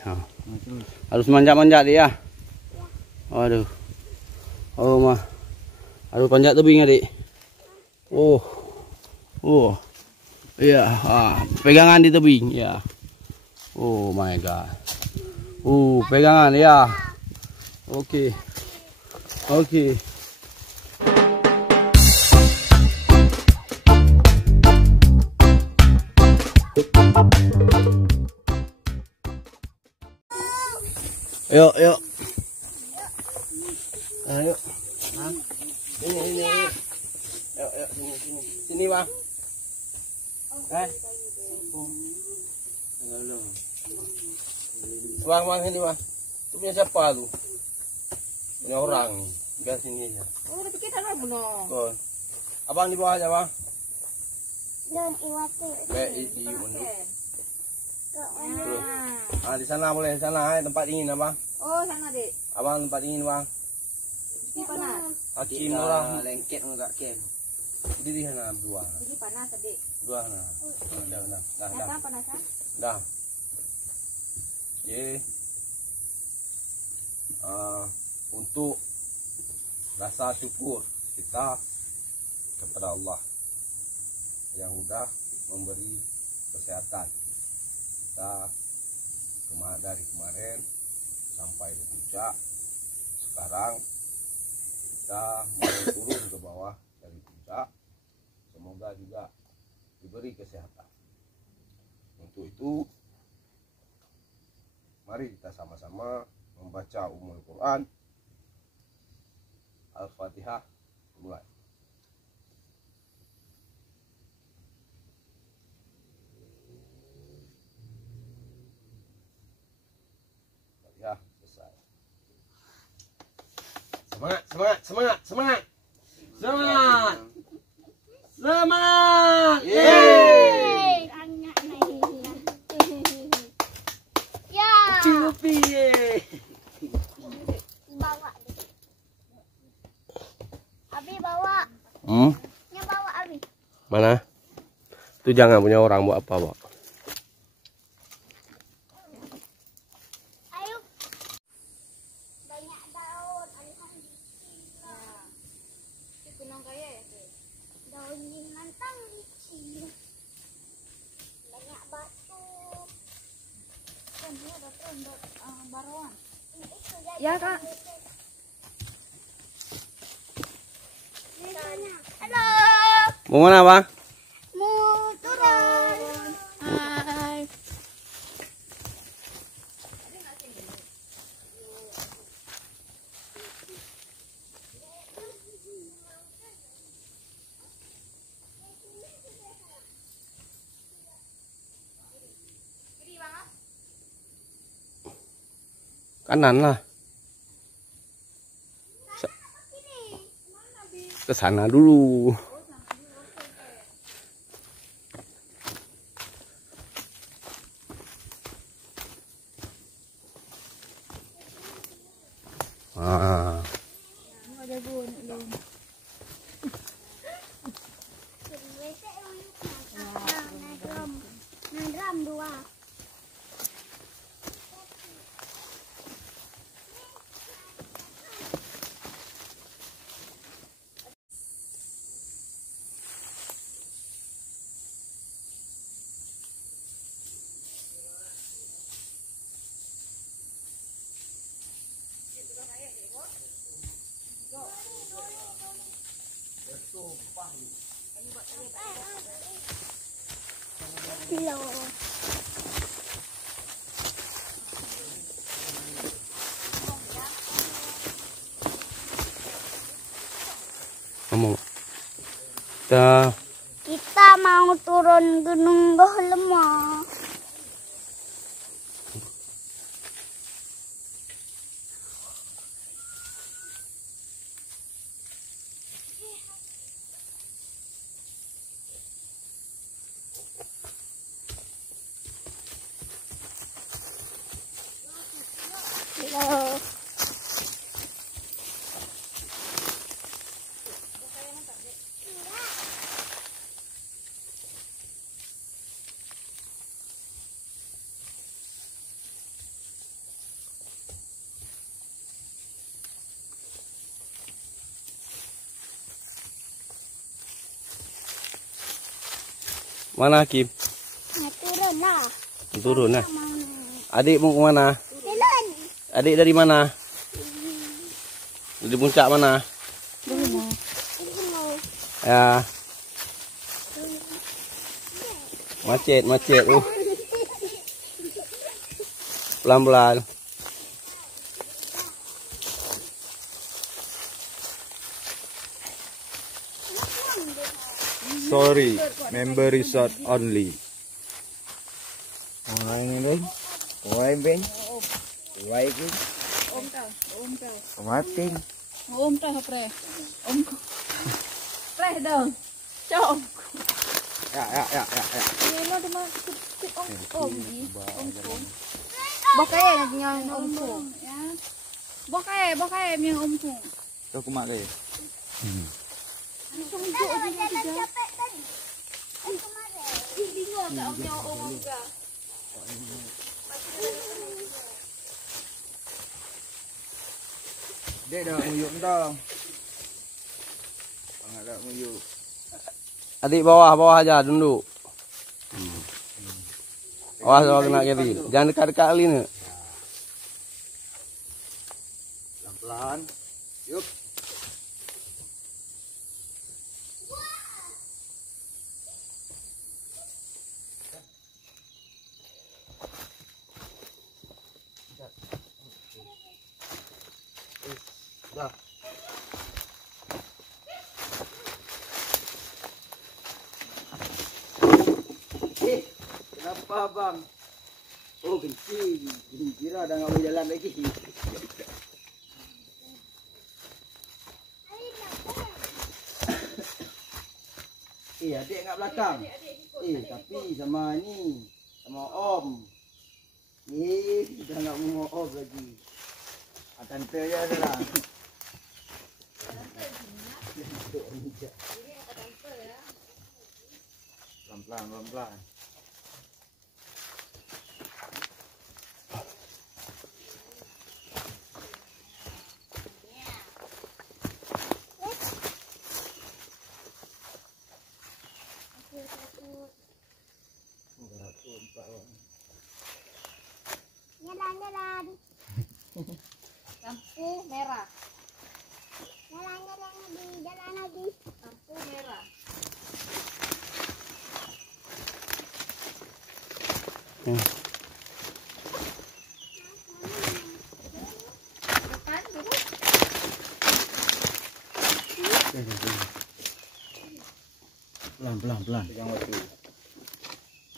Nah, harus manjat-manjat dia. Waduh. Oh mah. Harus panjat tebing adik. Oh. Oh. Iya, pegangan di tebing ya. Oh my god. Pegangan ya. Oke. Oke. Yuk, yuk. Ayo. Ini. Yuk, sini. Sini, Bang. Bang, ini, Bang. Itu punya siapa tuh? Punya orang nih. Enggak sini aja. Oh, tapi kita lah benar. Tuh. Abang di bawah aja, Bang. Dan iwate. Di unduk. Di sana boleh, di sana tempat dingin, Abang. Oh, sana, Dek. Abang tempat dingin, Bang. Di panas. Hakim orang lengket enggak kem. Di sana dua. Di panas, Dek. Dua nah. Dah. Panas, kan? Dah. Ye. Untuk rasa syukur kita kepada Allah yang sudah memberi kesehatan kita dari kemarin sampai di puncak. Sekarang kita mau turun ke bawah dari puncak. Semoga juga diberi kesehatan. Untuk itu mari kita sama-sama membaca Ummul Quran. Al-Fatihah mulai. Fatihah selesai. Semangat, semangat, semangat, semangat. Semangat. Semangat. Yeay. Ya. Cupi. Bawa. Abi bawa. Nya bawa Abi. Mana? Itu jangan punya orang buat apa, Pak? Ayo. Banyak daun, alhamdulillah. Itu kunang kaya ya, Dek? Daun nantang licin. Banyak batu. Ini ada tembok barawan. Itu jadi. Ya, Kak. Halo. Mau mana, Bang? Mau turun. Hai. Kanan lah. Ke sana dulu. Ada gunung. Nadram dua. Hello. Ngomong. Kita mau turun Gunung Gohlema. Hello. Mana Hakim? Nah, turun lah. Turun ya. Mau naik. Adik mau ke mana? Turun. Adik dari mana? Dari puncak mana? Ini mau. Ya. Macet. Pelan-pelan. Sorry, member resort only. Orang ini, orang ben, orang ini, Ôm tao, ôm tao. Martin. Ôm tao hả pre? Ôm cô. Pre đâu? Cho ôm. Ya. Nghe nó đi mà thích ôm gì? Ôm cô. Bóc cái này là ôm cô. Bóc cái em yang ôm cô. Kau kumak ke? Langsung duduk aja juga. Bingung tak punya ôm ke? Dek dah muyuk dah. Sangat dah muyuk. Adik bawah aja duduk. Awas kalau kena kiri. Jangan dekat-dekat kali ni. Pelan-pelan. Yuk. Dah. Kenapa bang? Oh kencing, kira dah nggak mau jalan lagi. Adik kat belakang. Tapi sama ni, sama Om. Dah nggak mau Om lagi. Tante je adalah. Pelan-pelan. Jalan. Lampu merah. Jalan lagi. Lampu merah. Depan dulu. Pelan-pelan. Pegang waktu.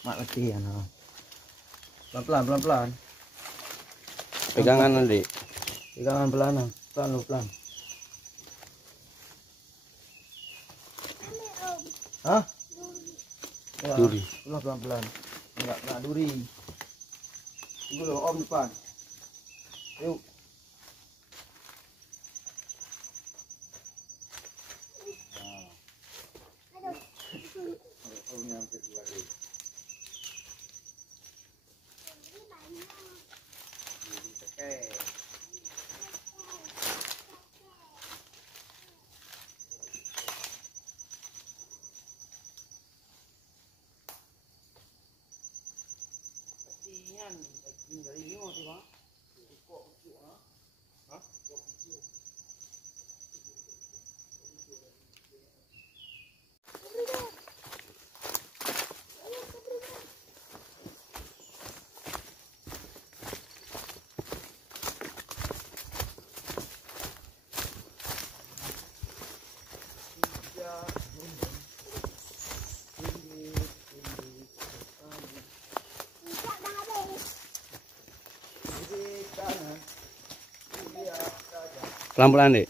Mak latihan lah. Pelan-pelan. Pegangan adik. Pegangan pelan. Pelan. Hah? Ya, Duri. Pelan-pelan. Enggak duri. Tunggu dulu Om depan. Yuk. Om nyampe dua dulu. Pelan-pelan dek.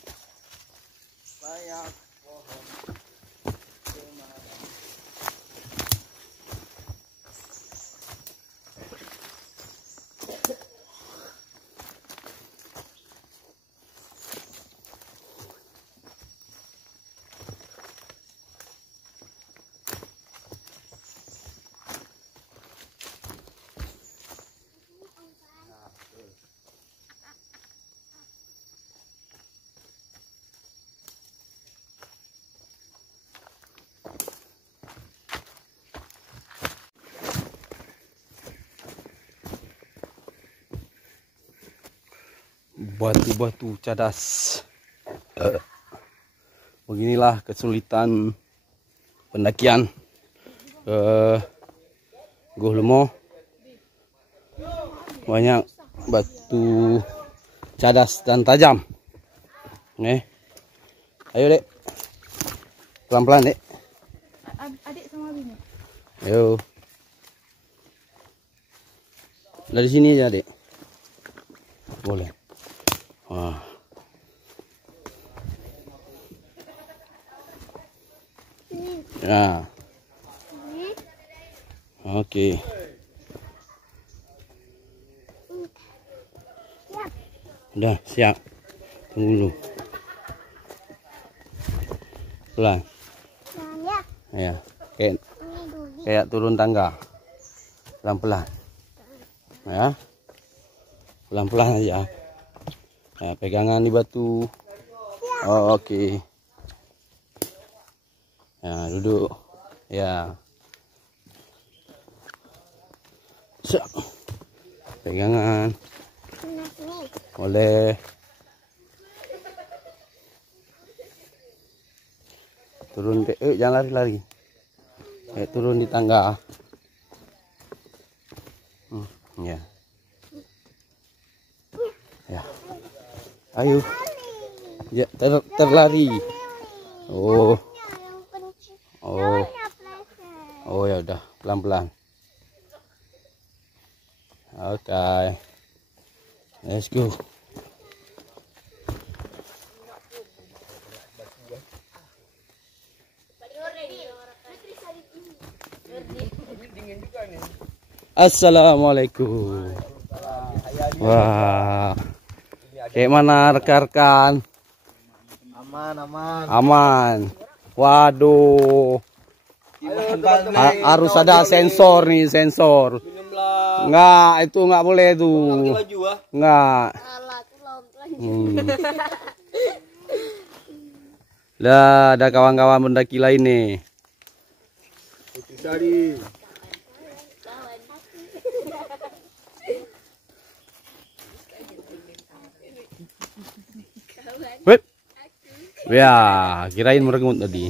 batu-batu cadas. Beginilah kesulitan pendakian ke Guh Lemo. Banyak batu cadas dan tajam. Nih. Ayo, Dek. Pelan-pelan, Dek. Adik sama bini. Ayo. Dari sini aja, Dek. Boleh. Wah. Ya. Oke. Udah siap. Tunggu dulu. Pelan. Ya. Kayak turun tangga. Pelan-pelan. Ya. Pelan-pelan aja. Ya, pegangan di batu. Oh, oke. Ya, duduk. Ya. Pegangan. Boleh. Turun ke, jangan lari-lari. Turun di tangga. Ya. Ya. Ayo. Ya, terlari. Oh. Oh. Oh ya udah, pelan-pelan. Oke. Let's go. Assalamualaikum. Wah. Kayak mana rekan-rekan? Aman. Waduh. Harus ada sensor nih, sensor. Enggak, itu enggak boleh tuh. Enggak. Lah, ada kawan-kawan pendaki lain nih. Wait. Ya, kirain merengut tadi.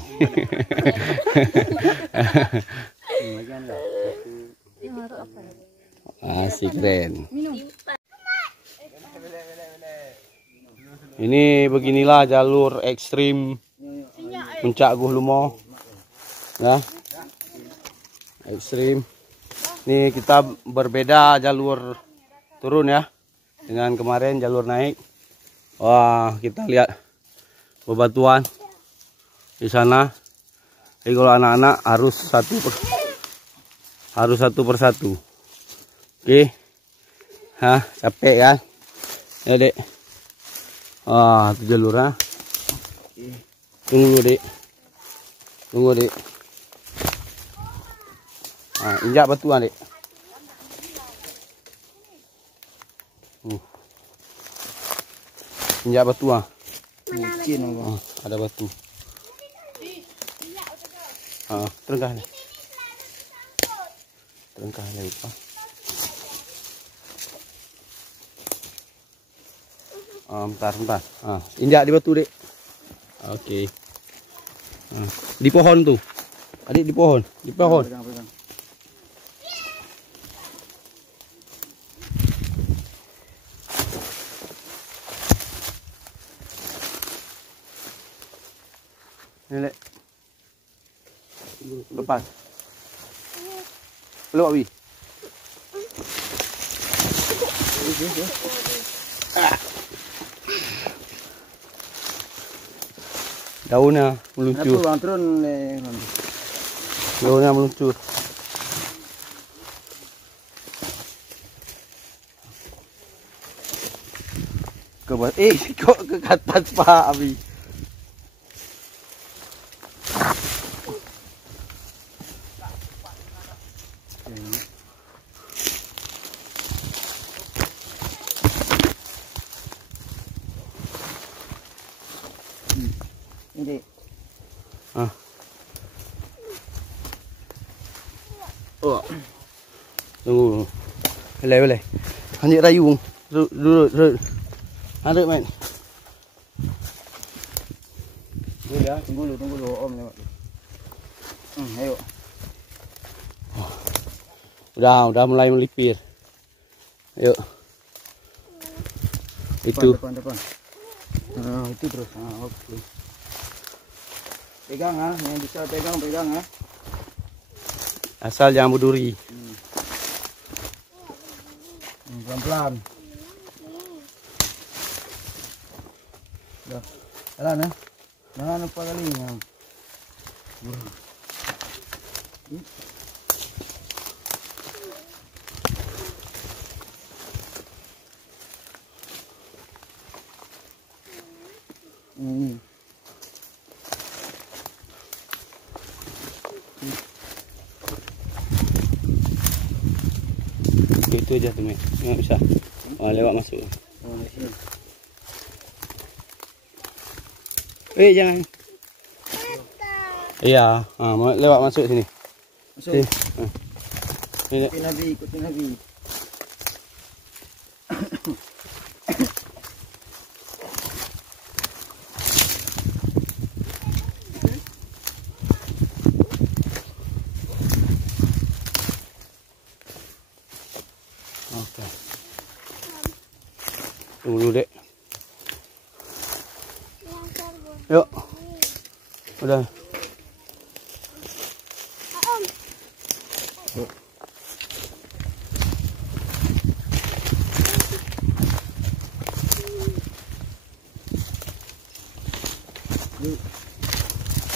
Asik, keren. Ini beginilah jalur ekstrim puncak Guh Lemo. Ya. Ekstrim. Ini kita berbeda jalur turun ya. Dengan kemarin jalur naik. Wah, kita lihat bebatuan di sana. Jadi kalau anak-anak harus satu persatu. Oke. Hah, capek kan? Ya, Dek. Ah, itu jalurnya. Tunggu, Dek. Tunggu, Dek. Ah, injak batuan, Dek. Injak batuan. Mungkin Ada batu. Terengkah nih. Terengkah lupa. Bentar. Injak di batu, Dek. Oke. Di pohon tuh. Adik di pohon. Di pohon. Ini, Lek. Lepas. Peluk, Abi. Daunnya meluncur. Daunnya meluncur. Kok ke atas, Pak Abi? Ini. Oh. Tunggu. Boleh. Anjir rayu. Duduk. Ada main. Dulu ya, tunggu dulu Om lewat. Ayo. Udah mulai melipir. Yuk. Itu. Depan. Nah, itu terus. Ah, oke. Pegang ah, yang bisa pegang ah. Asal jangan berduri. Pelan-pelan. Dah. Jalan ah. Jangan lupa kali ya. Itu aja tuh, Mek. Nggak bisa. Oh, lewat masuk. Oh, di sini. Jangan. Iya, mau lewat masuk sini. Masuk. Sini. Ini. Ikutin Nabi. Oke. Tunggu dulu, Dek. Yuk. Udah.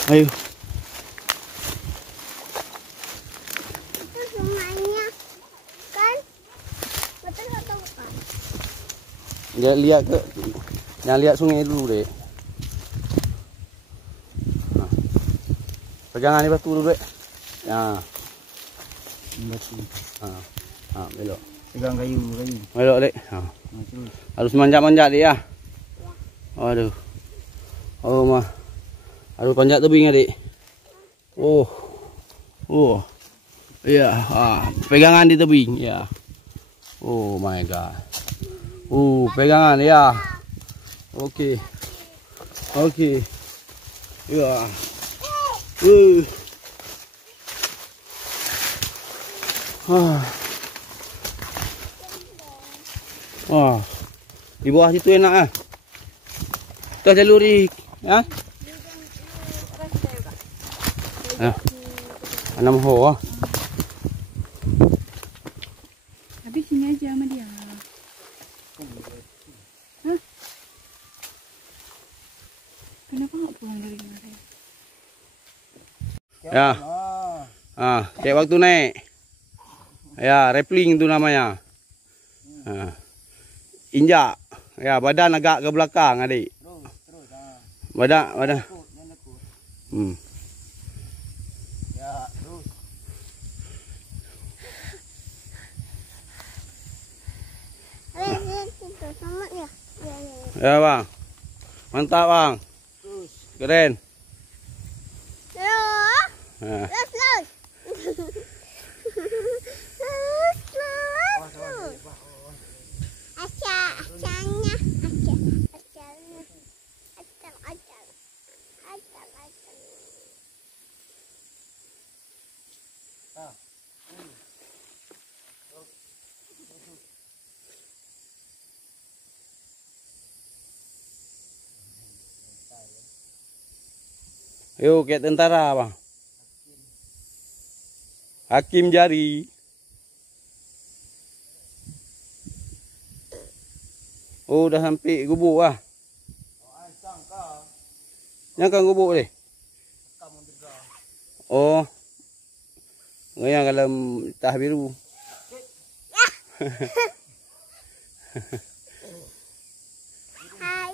Ayo. Itu sungainya kan? Betul atau bukan? Jangan lihat sungai dulu, Dek. Nah. Pegangan di batu dulu, Dek. Ya. Batu. Belok. Pegang kayu. Belok, Dek. Nah, terus. Harus manjat-manjat, Dek, ya. Aduh. Oh, mah. Harus panjat tebing, Adik. Oh. Iya, pegangan di tebing, ya. Oh my god. Pegangan, ya. Oke. Ya. Di bawah situ enak ah. Kita jalur ya. Anam ho. Habis sini aja sama dia. Hah? Kenapa nggak pulang dari kemarin? Ya. Kayak waktu naik. Ya, rappelling itu namanya. Injak. Ya, badan agak ke belakang, Adik. Badan. Ya, terus. Itu sama ya? Ya, Bang. Mantap, Bang. Keren. Ya. Terus. Yuk, kayak tentara, Bang. Hakim jari. Oh, udah sampai gubuk ah. Yang kan gubuk deh. Oh. Ngoyang dalam tah biru. Hai.